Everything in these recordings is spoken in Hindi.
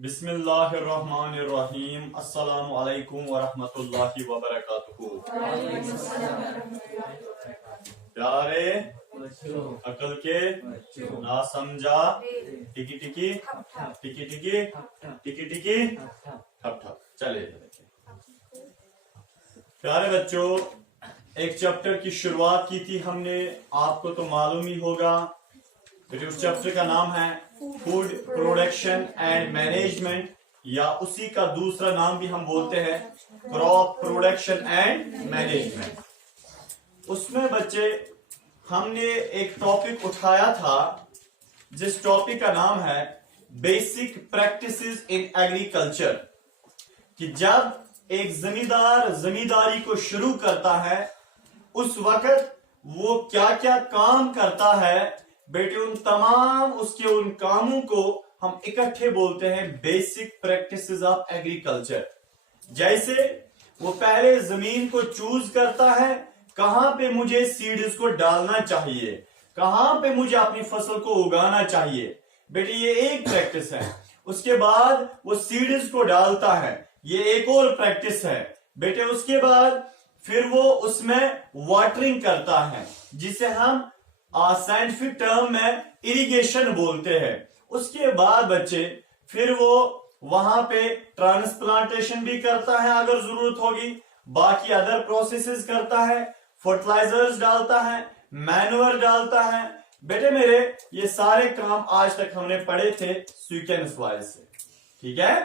बिस्मिल्लाहिर्रहमानिर्रहीम। अस्सलामु अलैकुम वरहमतुल्लाहि वबरकातुहू। प्यारे अकल के ना समझा टिकी टिकी टिकी टिकी टिकी टिकी ठप ठप। चले प्यारे बच्चों, एक चैप्टर की शुरुआत की थी हमने, आपको तो मालूम ही होगा। उस चैप्टर का नाम है फूड प्रोडक्शन एंड मैनेजमेंट, या उसी का दूसरा नाम भी हम बोलते हैं क्रॉप प्रोडक्शन एंड मैनेजमेंट। उसमें बच्चे हमने एक टॉपिक उठाया था जिस टॉपिक का नाम है बेसिक प्रैक्टिसेस इन एग्रीकल्चर, कि जब एक जमींदार जमींदारी को शुरू करता है उस वक्त वो क्या क्या काम करता है बेटे, उन तमाम उसके उन कामों को हम इकट्ठे बोलते हैं बेसिक प्रैक्टिसेस ऑफ एग्रीकल्चर। जैसे वो पहले जमीन को चूज करता है, कहां पे मुझे सीड्स को डालना चाहिए, कहां पे मुझे अपनी फसल को उगाना चाहिए बेटे, ये एक प्रैक्टिस है। उसके बाद वो सीड्स को डालता है, ये एक और प्रैक्टिस है बेटे। उसके बाद फिर वो उसमें वाटरिंग करता है, जिसे हम साइंटिफिक टर्म में इरिगेशन बोलते हैं। उसके बाद बच्चे फिर वो वहां पे ट्रांसप्लांटेशन भी करता है अगर जरूरत होगी, बाकी अदर प्रोसेसेस करता है, फर्टिलाइजर्स डालता है, मैन्योर डालता है बेटे मेरे। ये सारे काम आज तक हमने पढ़े थे सीक्वेंस वाइज से, ठीक है।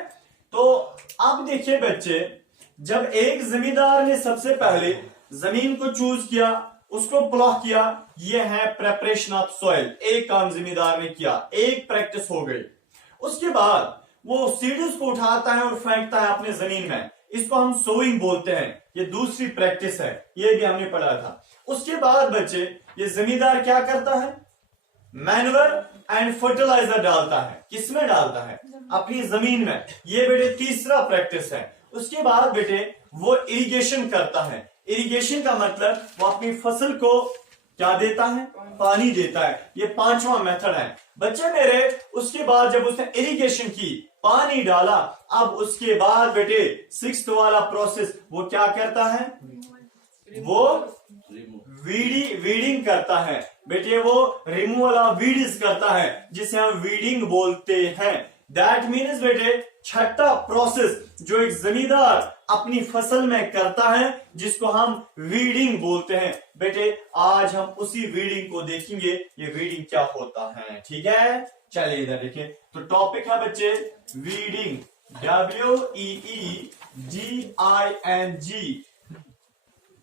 तो अब देखिए बच्चे, जब एक जमींदार ने सबसे पहले जमीन को चूज किया, उसको प्लॉ किया, ये है प्रेपरेशन ऑफ सॉइल, एक काम जमींदार ने किया, एक प्रैक्टिस हो गई। उसके बाद वो सीड्स को उठाता है और फेंकता है अपने जमीन में, इसको हम सोइंग बोलते हैं, ये दूसरी प्रैक्टिस है, ये भी हमने पढ़ा था। उसके बाद बच्चे ये जमींदार क्या करता है, मैन्योर एंड फर्टिलाइजर डालता है। किसमें डालता है? अपनी जमीन में। ये बेटे तीसरा प्रैक्टिस है। उसके बाद बेटे वो इरिगेशन करता है। इरिगेशन का मतलब वो अपनी फसल को क्या देता है? पानी देता है। ये पांचवा मेथड है बच्चे मेरे। उसके बाद जब उसने इरिगेशन की, पानी डाला, अब उसके बाद बेटे सिक्स्थ वाला प्रोसेस वो क्या करता है? वो वीडिंग करता है बेटे, वो रिमूवल ऑफ वीड्स करता है, जिसे हम वीडिंग बोलते हैं। दैट मीन्स बेटे छठा प्रोसेस जो एक जमींदार अपनी फसल में करता है, जिसको हम वीडिंग बोलते हैं बेटे। आज हम उसी वीडिंग को देखेंगे, ये वीडिंग क्या होता है, ठीक है। चलिए इधर देखिए, तो टॉपिक है बच्चे वीडिंग, WEEDING।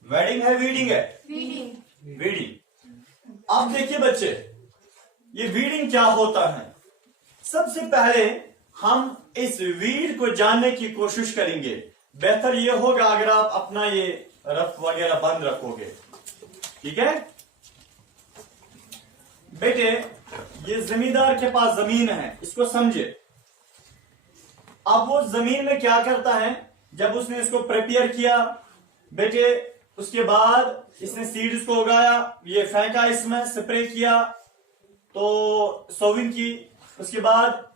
वेडिंग है, वीडिंग है, वीडिंग। अब देखिए बच्चे, ये वीडिंग क्या होता है। सबसे पहले हम इस वीड को जानने की कोशिश करेंगे। बेहतर ये होगा अगर आप अपना ये रफ वगैरह बंद रखोगे, ठीक है बेटे। ये जमींदार के पास जमीन है, इसको समझे। अब वो जमीन में क्या करता है, जब उसने इसको प्रिपेयर किया बेटे, उसके बाद इसने सीड्स को उगाया, ये फेंका, इसमें स्प्रे किया, तो सोविंग की। उसके बाद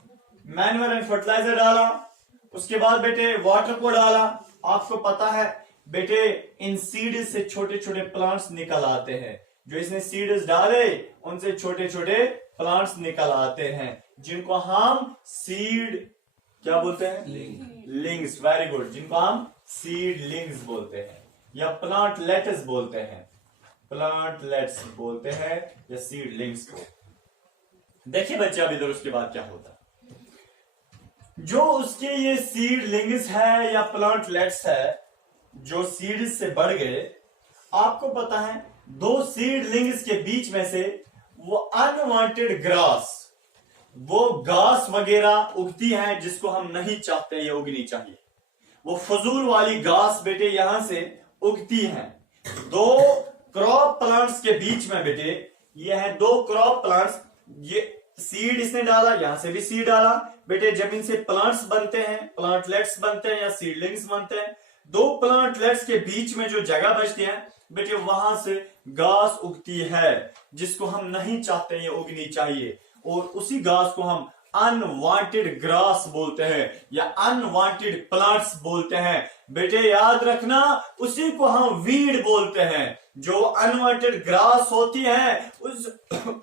मैन्योर एंड फर्टिलाइजर डाला, उसके बाद बेटे वाटर को डाला। आपको पता है बेटे इन सीड्स से छोटे छोटे प्लांट्स निकल आते हैं। जो इसने सीड्स डाले उनसे छोटे छोटे प्लांट्स निकल आते हैं, जिनको हम सीड क्या बोलते हैं? लिंग्स। वेरी गुड, जिनको हम सीड लिंग्स बोलते हैं या प्लांट लेट्स बोलते हैं, प्लांट लेट्स बोलते हैं या सीड लिंग्स को। देखिए बच्चे, अब इधर उसके बाद क्या होता है, जो उसके ये सीड लिंग्स है या प्लांट लेट्स है, जो सीड से बढ़ गए, आपको पता है दो सीड लिंग्स के बीच में से वो अनवांटेड ग्रास, वो घास वगैरह उगती है जिसको हम नहीं चाहते ये उगनी चाहिए। वो फजूल वाली घास बेटे यहां से उगती है। दो क्रॉप प्लांट्स के बीच में बेटे ये है दो क्रॉप प्लांट्स, ये सीड इसने डाला, यहां से भी सीड डाला बेटे। जब इनसे प्लांट्स बनते हैं, प्लांटलेट्स बनते हैं या सीडलिंग्स बनते हैं, दो प्लांटलेट्स के बीच में जो जगह बचती है बेटे, वहां से घास उगती है जिसको हम नहीं चाहते ये उगनी चाहिए, और उसी घास को हम अनवांटेड ग्रास बोलते हैं या अनवांटेड प्लांट्स बोलते हैं। बेटे याद रखना, उसी को हम वीड बोलते हैं। जो अनवांटेड ग्रास होती है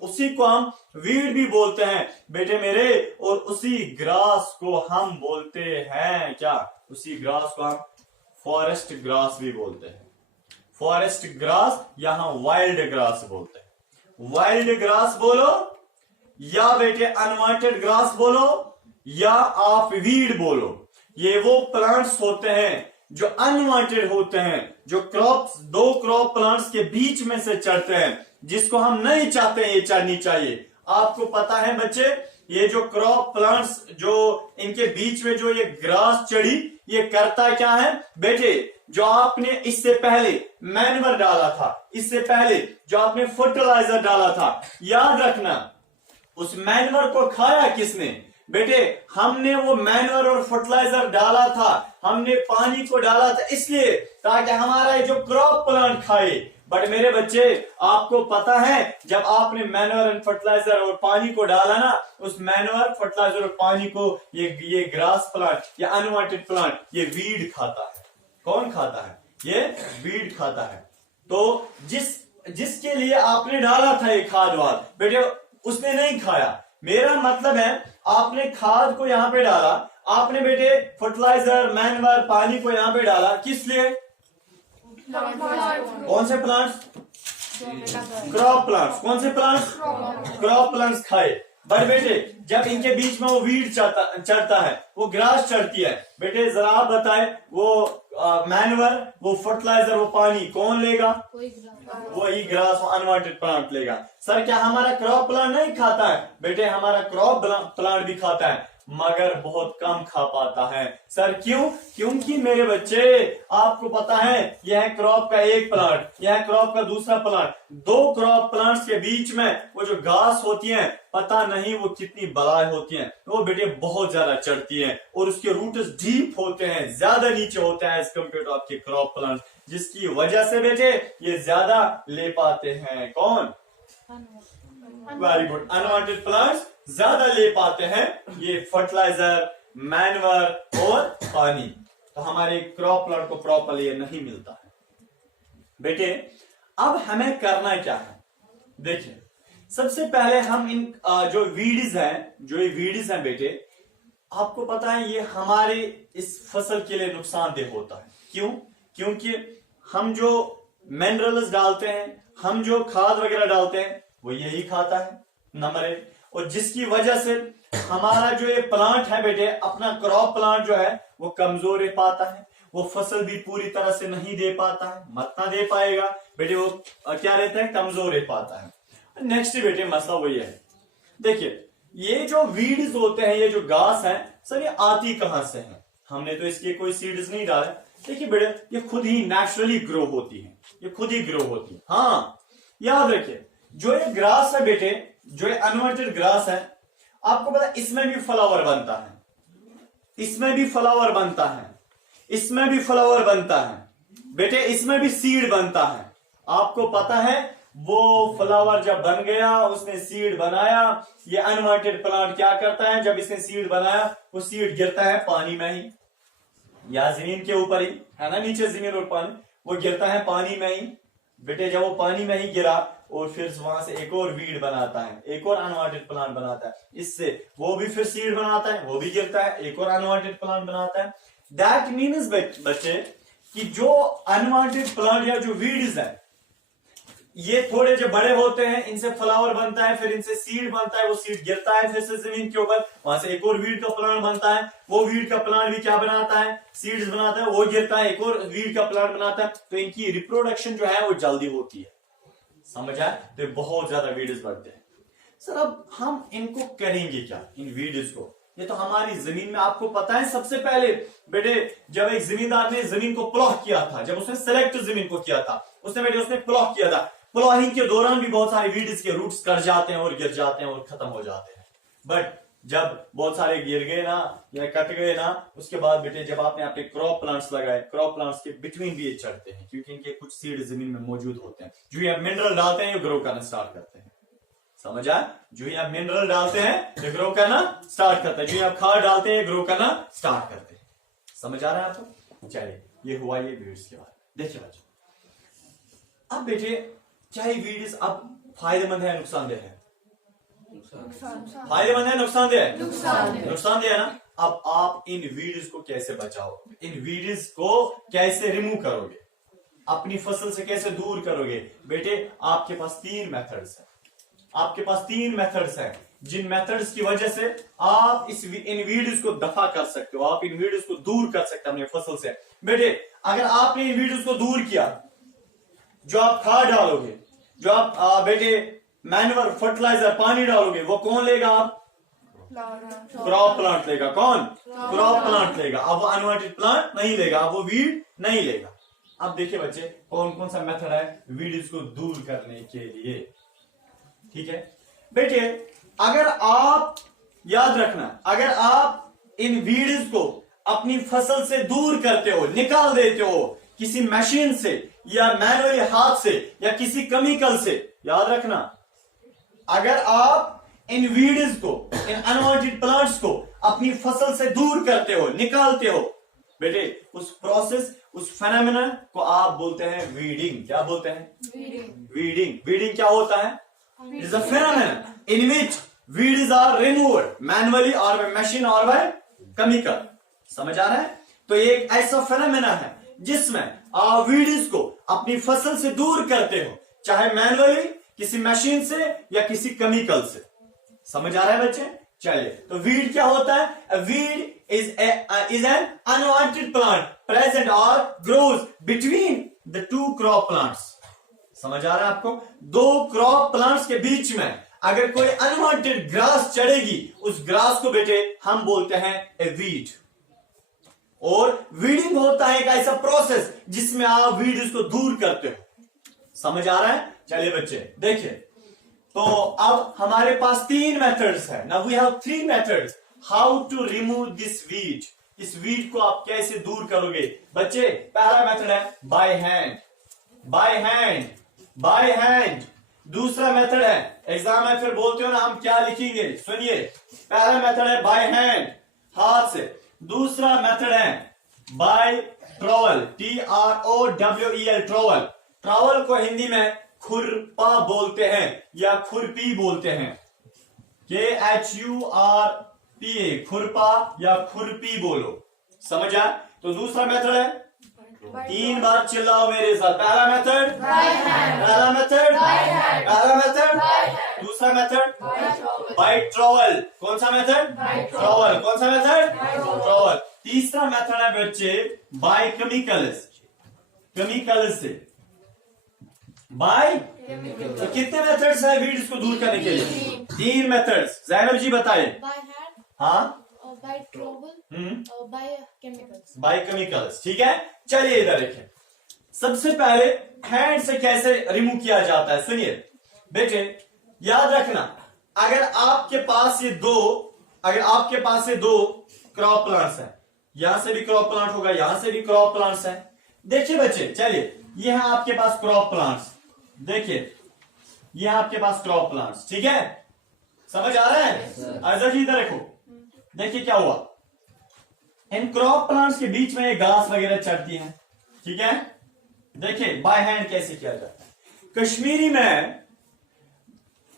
उसी को हम वीड भी बोलते हैं बेटे मेरे। और उसी ग्रास को हम बोलते हैं क्या? उसी ग्रास को हम फॉरेस्ट ग्रास भी बोलते हैं। फॉरेस्ट ग्रास या हम वाइल्ड ग्रास बोलते हैं। वाइल्ड ग्रास बोलो या बेटे अनवांटेड ग्रास बोलो या आप वीड बोलो, ये वो प्लांट्स होते हैं जो अनवांटेड होते हैं, जो क्रॉप्स, दो क्रॉप प्लांट्स के बीच में से चढ़ते हैं, जिसको हम नहीं चाहते ये चढ़नी चाहिए। आपको पता है बच्चे, ये जो क्रॉप प्लांट्स जो इनके बीच में जो ये ग्रास चढ़ी, ये करता क्या है बेटे? जो आपने इससे पहले मैन्योर डाला था, इससे पहले जो आपने फर्टिलाइजर डाला था, याद रखना उस मैन्योर को खाया किसने? बेटे हमने वो मैन्योर और फर्टिलाइजर डाला था, हमने पानी को डाला था इसलिए ताकि हमारा ये जो क्रॉप प्लांट खाए। बट मेरे बच्चे आपको पता है, जब आपने मैन्योर एंड फर्टिलाइजर और पानी को डाला ना, उस मैन्योर फर्टिलाइजर और पानी को ये ग्रास प्लांट या अनवांटेड प्लांट ये वीड खाता है। कौन खाता है? ये वीड खाता है। तो जिसके लिए आपने डाला था ये खाद वाद, बेटे उसने नहीं खाया। मेरा मतलब है आपने खाद को यहां पे डाला, आपने बेटे फर्टिलाइजर मैन्योर पानी को यहां पे डाला, किस लिए? कौन से प्लांट्स? Crop plants. कौन से प्लांट्स? क्रॉप प्लांट्स खाए। बट बेटे जब इनके बीच में वो वीड चढ़ता है, वो ग्रास चढ़ती है, बेटे जरा आप बताए वो मैन्योर, वो फर्टिलाइजर, वो पानी कौन लेगा? वही ग्रास, वो अनवांटेड प्लांट लेगा। सर क्या हमारा क्रॉप प्लांट नहीं खाता है? बेटे हमारा क्रॉप प्लांट भी खाता है, मगर बहुत कम खा पाता है। सर क्यों? क्योंकि मेरे बच्चे आपको पता है यह क्रॉप का एक प्लांट, यह क्रॉप का दूसरा प्लांट, दो क्रॉप प्लांट्स के बीच में वो जो घास होती है, पता नहीं वो कितनी बलाई होती है, वो बेटे बहुत ज्यादा चढ़ती है और उसके रूट्स डीप होते हैं, ज्यादा नीचे होते हैं एज कम्पेयर टू आपके क्रॉप प्लांट, जिसकी वजह से बेटे ये ज्यादा ले पाते हैं। कौन? Very good. अनवांटेड प्लांट्स ज्यादा ले पाते हैं ये फर्टिलाइजर, मैन्योर और पानी। तो हमारे क्रॉप प्लांट को प्रॉपरली ये नहीं मिलता है। बेटे अब हमें करना क्या है? देखिए सबसे पहले हम इन जो वीडीज हैं बेटे, आपको पता है ये हमारे इस फसल के लिए नुकसानदेह होता है। क्यों? क्योंकि हम जो मिनरल्स डालते हैं, हम जो खाद वगैरह डालते हैं, वो यही खाता है नंबर 1। और जिसकी वजह से हमारा जो ये प्लांट है बेटे, अपना क्रॉप प्लांट जो है वो कमजोर रह पाता है, वो फसल भी पूरी तरह से नहीं दे पाता है, मत ना दे पाएगा बेटे, वो क्या रहता है? कमजोर रह पाता है। नेक्स्ट बेटे मसला वही है, देखिए ये जो वीड्स होते हैं, ये जो घास है, सर ये आती कहां से है? हमने तो इसके कोई सीड्स नहीं डाले। देखिए बेटे ये खुद ही नेचुरली ग्रो होती है, ये खुद ही ग्रो होती है। हाँ याद रखिए, जो ये ग्रास है बेटे, जो ये अनवांटेड ग्रास है, आपको पता है इसमें भी फ्लावर बनता है, इसमें भी फ्लावर बनता है, इसमें भी फ्लावर बनता है बेटे, इसमें भी सीड बनता है। आपको पता है वो फ्लावर जब बन गया, उसने सीड बनाया, ये अनवांटेड प्लांट क्या करता है? जब इसने सीड बनाया, वो सीड गिरता है पानी में ही या जमीन के ऊपर ही, है ना, नीचे जमीन और पानी, वो गिरता है पानी में ही बेटे। जब वो पानी में ही गिरा और फिर वहां से एक और वीड बनाता है, एक और अनवांटेड प्लांट बनाता है, इससे वो भी फिर सीड बनाता है, वो भी गिरता है, एक और अनवांटेड प्लांट बनाता है। दैट मीन्स बच्चे कि जो अनवांटेड प्लांट या जो वीड्स है, ये थोड़े जो बड़े होते हैं, इनसे फ्लावर बनता है, फिर इनसे सीड बनता है, वो सीड गिरता है फिर से जमीन के ऊपर, वहां से एक और वीड का प्लांट बनता है, वो वीड का प्लांट भी क्या बनाता है? सीड्स बनाता है, वो गिरता है, एक और वीड का प्लांट बनाता है। तो इनकी रिप्रोडक्शन जो है वो जल्दी होती है, समझ आए? तो बहुत ज्यादा वीड्स बढ़ते हैं। सर अब हम इनको करेंगे क्या, इन वीड्स को? ये तो हमारी जमीन में, आपको पता है सबसे पहले बेटे जब एक जमींदार ने जमीन को प्लॉह किया था, जब उसने सेलेक्ट जमीन को किया था, उसने प्लॉह किया था, प्लॉहिंग के दौरान भी बहुत सारे वीड्स के रूट्स कट जाते हैं और गिर जाते हैं और खत्म हो जाते हैं। बट जब बहुत सारे गिर गए ना या कट गए ना, उसके बाद बेटे जब आपने आपके क्रॉप प्लांट्स लगाए, क्रॉप प्लांट्स के बिटवीन भी ये चढ़ते हैं, क्योंकि इनके कुछ सीड जमीन में मौजूद होते हैं, जो ये मिनरल डालते हैं, ये ग्रो करना स्टार्ट करते हैं। समझा? जो ही आप मिनरल डालते हैं ये ग्रो करना स्टार्ट करता है, जो ही आप खाद डालते हैं ग्रो करना स्टार्ट करते हैं। समझ आ रहा है आपको? चलिए, ये हुआ ये वीड्स के बारे में। देखिए बच्चों, अब बेटे चाहे वीड्स अब फायदेमंद है नुकसानदेह है? फायदेमंद है नुकसानदेह है? नुकसानदेह है ना। अब आप इन वीड्स को कैसे बचाओ, इन वीड्स को कैसे रिमूव करोगे, अपनी फसल से कैसे दूर करोगे? बेटे आपके पास 3 मेथड्स हैं, आपके पास 3 मेथड्स हैं, जिन मेथड्स की वजह से आप इन वीड्स को दफा कर सकते हो, आप इन वीड्स को दूर कर सकते हो अपनी फसल से। बेटे अगर आपने इन वीड्स को दूर किया, जो आप खाद डालोगे, जो आप बेटे मैन्युअर फर्टिलाइजर पानी डालोगे, वो कौन लेगा? आप क्रॉप प्लांट लेगा। कौन? क्रॉप प्लांट लेगा। अब वो अनवांटेड प्लांट नहीं लेगा, अब वो वीड नहीं लेगा। अब देखिए बच्चे कौन कौन सा मेथड है वीड्स को दूर करने के लिए। ठीक है बेटे, अगर आप याद रखना, अगर आप इन वीड्स को अपनी फसल से दूर करते हो, निकाल देते हो किसी मशीन से या मैनुअली हाथ से या किसी केमिकल से, याद रखना अगर आप इन वीड्स को, इन अनवांटेड प्लांट्स को अपनी फसल से दूर करते हो, निकालते हो, बेटे उस प्रोसेस, उस फेनोमेना को आप बोलते हैं वीडिंग। क्या बोलते हैं? वीडिंग। वीडिंग क्या होता है? It is a phenomena in which weeds are removed manually और बाय मशीन और बाय केमिकल। समझ आ रहा है? तो ये एक ऐसा फेनोमेना है जिसमें आप वीड्स को अपनी फसल से दूर करते हो, चाहे मैनुअली, किसी मशीन से या किसी केमिकल से। समझ आ रहा है बच्चे? चलिए, तो वीड क्या होता है? Weed is an unwanted plant present or grows between the 2 crop plants। समझ आ रहा है आपको? 2 क्रॉप प्लांट्स के बीच में अगर कोई अनवांटेड ग्रास चढ़ेगी, उस ग्रास को बेटे हम बोलते हैं ए वीड। और वीडिंग होता है एक ऐसा प्रोसेस जिसमें आप वीड्स को दूर करते हो। समझ आ रहा है? चलिए बच्चे देखिए, तो अब हमारे पास 3 मेथड्स है। Now we have 3 methods how to remove this weed. इस वीड को आप कैसे दूर करोगे बच्चे? पहला मेथड है by hand, by hand, by hand. दूसरा मेथड है, एग्जाम में फिर बोलते हो ना हम क्या लिखेंगे, सुनिए। पहला मेथड है बाय हैंड, हाथ से। दूसरा मेथड है by trowel, TROWEL, trowel. Trowel को हिंदी में खुरपा बोलते हैं या खुरपी बोलते हैं, KHURPA, खुरपा या खुरपी बोलो। समझा? तो दूसरा मेथड है, 3 बार चिल्लाओ मेरे साथ। पहला मेथड, पहला मेथड, पहला मेथड, दूसरा मेथड बाय ट्रॉवल। कौन सा मेथड? ट्रॉवल। कौन सा मेथड? ट्रॉवल। तीसरा मेथड है बच्चे बाय केमिकल्स, केमिकल्स से। बाय, तो कितने मेथड्स है वीड्स को दूर करने के लिए? 3 मेथड्स। जैनब जी बताए। हाँ, by trowel, by chemicals. By chemicals. ठीक है, चलिए इधर देखिए। सबसे पहले हैंड से कैसे रिमूव किया जाता है, सुनिए बेटे। याद रखना, अगर आपके पास ये दो क्रॉप प्लांट्स हैं, यहां से भी क्रॉप प्लांट होगा, यहां से भी क्रॉप प्लांट्स हैं। देखिए बच्चे, चलिए ये है आपके पास क्रॉप प्लांट्स। देखिए ये है आपके पास क्रॉप प्लांट्स। ठीक है, समझ आ रहा है? आजा जी इधर देखो, देखिए क्या हुआ। इन क्रॉप प्लांट्स के बीच में ये घास वगैरह चढ़ती है। ठीक है, देखिए बाय हैंड कैसे किया जाता है। कश्मीरी में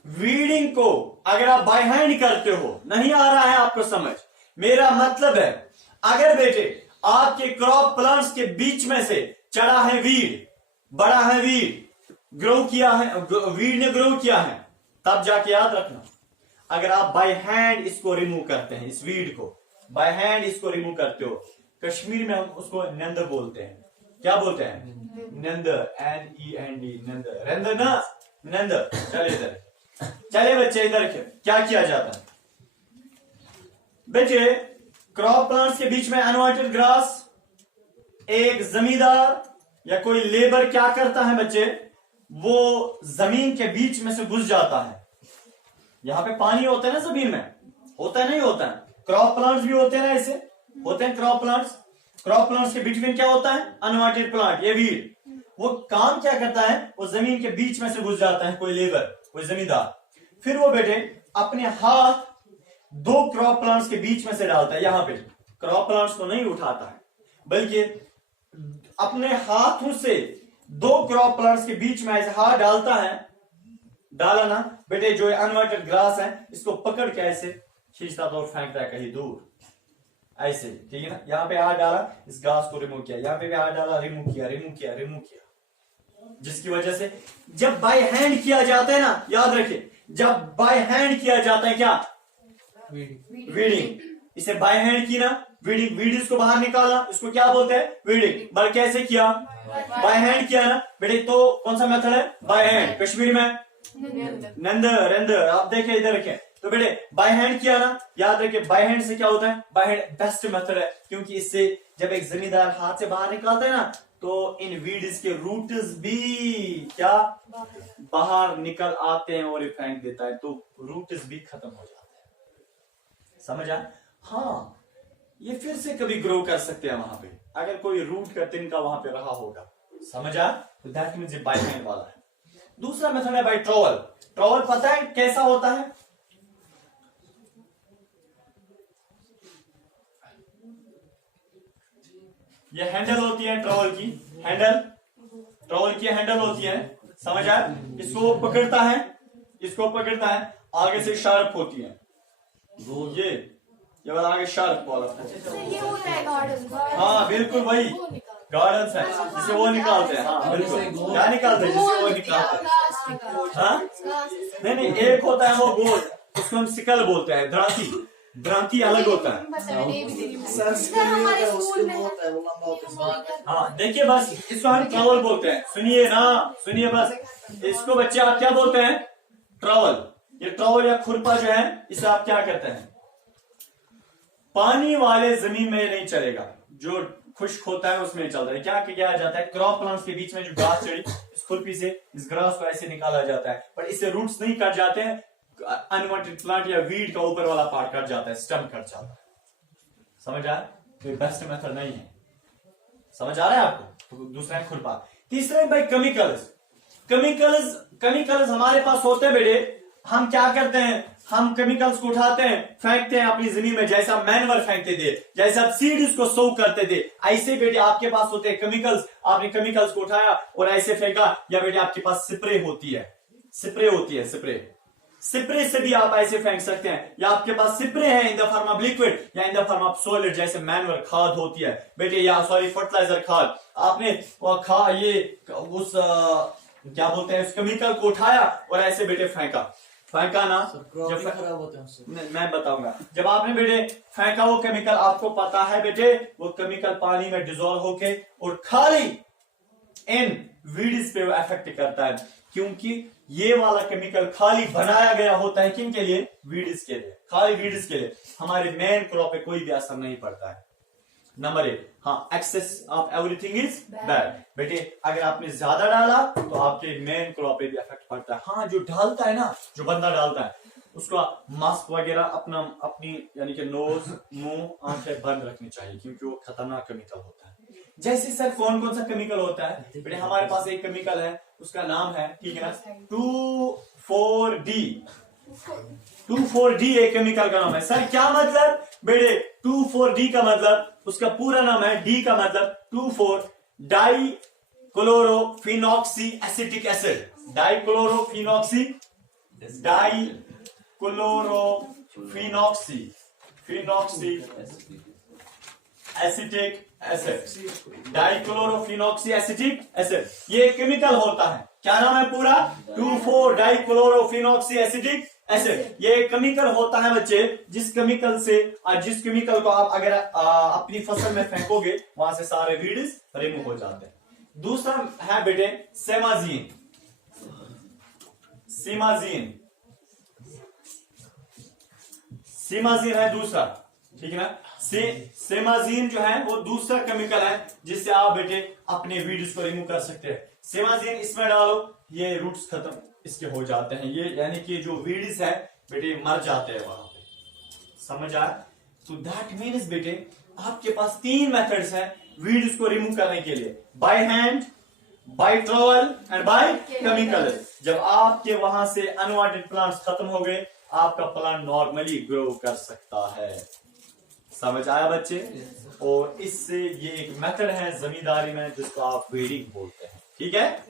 वीडिंग को अगर आप बाय हैंड करते हो, नहीं आ रहा है आपको समझ, मेरा मतलब है अगर बेटे आपके क्रॉप प्लांट्स के बीच में से चढ़ा है वीड, बड़ा है वीड, ग्रो किया है, वीड ने ग्रो किया है, तब जाके याद रखना अगर आप बाय हैंड इसको रिमूव करते हैं, इस वीड को बाय हैंड इसको रिमूव करते हो, कश्मीर में हम उसको नंद बोलते हैं। क्या बोलते हैं? नंद, NEND, नंद, रेंद ना, नंद। चलिए इधर, चलिए बच्चे इधर क्या किया जाता है बच्चे? क्रॉप प्लांट्स के बीच में अनवांटेड ग्रास, एक जमींदार या कोई लेबर क्या करता है बच्चे? वो जमीन के बीच में से घुस जाता है। यहां पे पानी होता है ना जमीन में, होता है नहीं होता है? क्रॉप प्लांट्स भी होते हैं ना, ऐसे होते हैं क्रॉप प्लांट्स। क्रॉप प्लांट्स के बीच में क्या होता है? अनवांटेड प्लांट, ये वीड। वो काम क्या करता है? वो जमीन के बीच में से घुस जाता है, कोई लेबर, कोई जमींदार। फिर वो बेटे अपने हाथ दो क्रॉप प्लांट्स के बीच में से डालता है। यहां पे क्रॉप प्लांट्स को नहीं उठाता है, बल्कि अपने हाथों से दो क्रॉप प्लांट्स के बीच में ऐसे हाथ डालता है। डाला ना बेटे, जो अनवांटेड ग्रास है इसको पकड़ के ऐसे खींचता था और फेंकता है कहीं दूर, ऐसे, ठीक है ना। यहाँ पे हाथ डाला, इस घास को रिमूव किया, यहाँ पे भी हाथ डाला, रिमूव किया, रिमूव किया, रिमूव किया। जिसकी वजह से जब बाय हैंड किया जाता है ना, याद रखिए, जब बाय हैंड किया जाता है क्या, वीडिंग। इसे बाय हैंड की ना, वीडिंग, वीड इसको बाहर निकाला, इसको क्या बोलते हैं, वीडिंग। पर कैसे किया, बाय हैंड किया ना बेटे, तो कौन सा मेथड है, बाय हैंड। कश्मीरी में नंदर, आप देखें इधर रखें, तो बेटे बाय हैंड किया ना, याद रखिए बाय हैंड से क्या होता है, बाय हैंड बेस्ट मेथड है, क्योंकि इससे जब एक जमींदार हाथ से बाहर निकालता है ना, तो इन वीड्स के रूट्स भी क्या बाहर निकल आते हैं और ये फेंक देता है, तो रूट्स भी खत्म हो जाते हैं। समझा, हाँ, ये फिर से कभी ग्रो कर सकते हैं वहां पे, अगर कोई रूट का तिनका वहां पे रहा होगा। समझा, तो दैट मींस ये बाय हैंड वाला है। दूसरा मेथड है बाय ट्रॉवल। ट्रॉवल पता है कैसा होता है, ये हैंडल होती है ट्रॉवल की, ट्रॉवल की हैंडल होती है, समझ आया। इसको पकड़ता है, इसको पकड़ता है, आगे से शार्प होती है, ये वाला आगे शार्प वाला। ये होता है गार्डन। हाँ बिल्कुल वही गार्डन्स है, जिसे वो निकालते हैं। हाँ बिल्कुल, क्या निकालते हैं, जिसे वो निकालते हैं। हाँ नहीं, एक होता है वो गोल, उसको हम सिकल बोलते हैं, द्रांति अलग होता है। हमारे स्कूल में हाँ देखिए, बस इसको हम ट्रॉवल बोलते हैं। सुनिए ना, सुनिए बस, इसको बच्चे आप क्या बोलते हैं, ट्रॉवल। ये ट्रॉवल या खुरपा जो है, इसे आप क्या कहते हैं, पानी वाले जमीन में नहीं चलेगा, जो खुश्क होता है उसमें चलता है। क्या किया जाता है, क्रॉप प्लांट्स के बीच में जो घास चढ़ी, इस खुरपी से इस ग्रास को ऐसे निकाला जाता है, पर इससे रूट्स नहीं कट जाते हैं, अनवांटेड प्लांट या वीड का ऊपर वाला पार्ट कट जाता है, स्टेम कट जाता है। समझ आया, तो बेस्ट मेथड नहीं है। समझ आ रहा है आपको। तो दूसरा है खुरपा। तीसरा है भाई केमिकल्स। केमिकल्स हमारे पास होते हैं बेटे, हम क्या करते हैं, हम केमिकल्स को उठाते हैं, फेंकते हैं अपनी जमीन में, जैसा मैनवर फेंकते थे, जैसे आप सीड्स को सो करते थे, ऐसे बेटे आपके पास होते हैं केमिकल्स। आपने केमिकल्स को उठाया और ऐसे फेंका, या बेटे आपके पास स्प्रे होती है, स्प्रे से भी आप ऐसे फेंक सकते हैं, या आपके पास स्प्रे है in the form of liquid या in the form of solid, जैसे मैनवर खाद होती है बेटे, या सॉरी फर्टिलाइजर खाद। आपने ये उस क्या बोलते हैं, उस केमिकल को उठाया और ऐसे बेटे फेंका ना, जब खराब होते हैं मैं बताऊंगा। जब आपने बेटे फेंका वो केमिकल, आपको पता है बेटे वो केमिकल पानी में डिजोल्व होके और खाली इन वीड्स पे वो इफेक्ट करता है, क्योंकि ये वाला केमिकल खाली बनाया गया होता है किन के लिए, वीड्स के लिए, खाली वीड्स के लिए। हमारे मेन क्रॉप पे कोई भी असर नहीं पड़ता है। नंबर 1, हाँ, excess of everything is bad. बेटे अगर आपने ज्यादा डाला तो आपके मेन क्रॉप पे भी इफेक्ट पड़ता है। हाँ, जो डालता है ना, जो बंदा डालता है, उसका मास्क वगैरह अपनी यानी कि नोज, मुंह, आंखें बंद रखनी चाहिए, क्योंकि वो खतरनाक केमिकल होता है। जैसे सर कौन कौन सा केमिकल होता है बेटे, हमारे पास एक केमिकल है, उसका नाम है, ठीक है ना, 2,4-D। 2,4-D एक केमिकल का नाम है। सर क्या मतलब बेटे, 2,4-D का मतलब, उसका पूरा नाम है, D का मतलब 2,4-डाई chlorophenoxy acetic acid, acetic acid, dichlorophenoxy acetic acid, ये केमिकल होता है। क्या नाम है पूरा, 2,4-डाइक्लोरोफिनॉक्सी एसिटिक एसिड। ये केमिकल होता है बच्चे, जिस केमिकल को आप अगर अपनी फसल में फेंकोगे, वहां से सारे वीड्स रिमूव हो जाते हैं। दूसरा है बेटे सेमाजीन है दूसरा, ठीक है ना। सेमाजीन जो है वो दूसरा केमिकल है, जिससे आप बेटे अपने वीड्स को रिमूव कर सकते हैं। सेमाजीन इसमें डालो, ये रूट्स खत्म इसके हो जाते हैं, ये यानी कि जो वीड्स है बेटे मर जाते हैं वहां पे। समझ आया। तो दैट मीन्स बेटे आपके पास 3 मेथड्स हैं वीड्स को रिमूव करने के लिए, by hand, by trowel and by chemical. जब आपके वहां से अनवांटेड प्लांट्स खत्म हो गए, आपका प्लांट नॉर्मली ग्रो कर सकता है। समझ आया बच्चे? और इससे ये एक मेथड है जमींदारी में जिसको आप ब्रीडिंग बोलते हैं। ठीक है।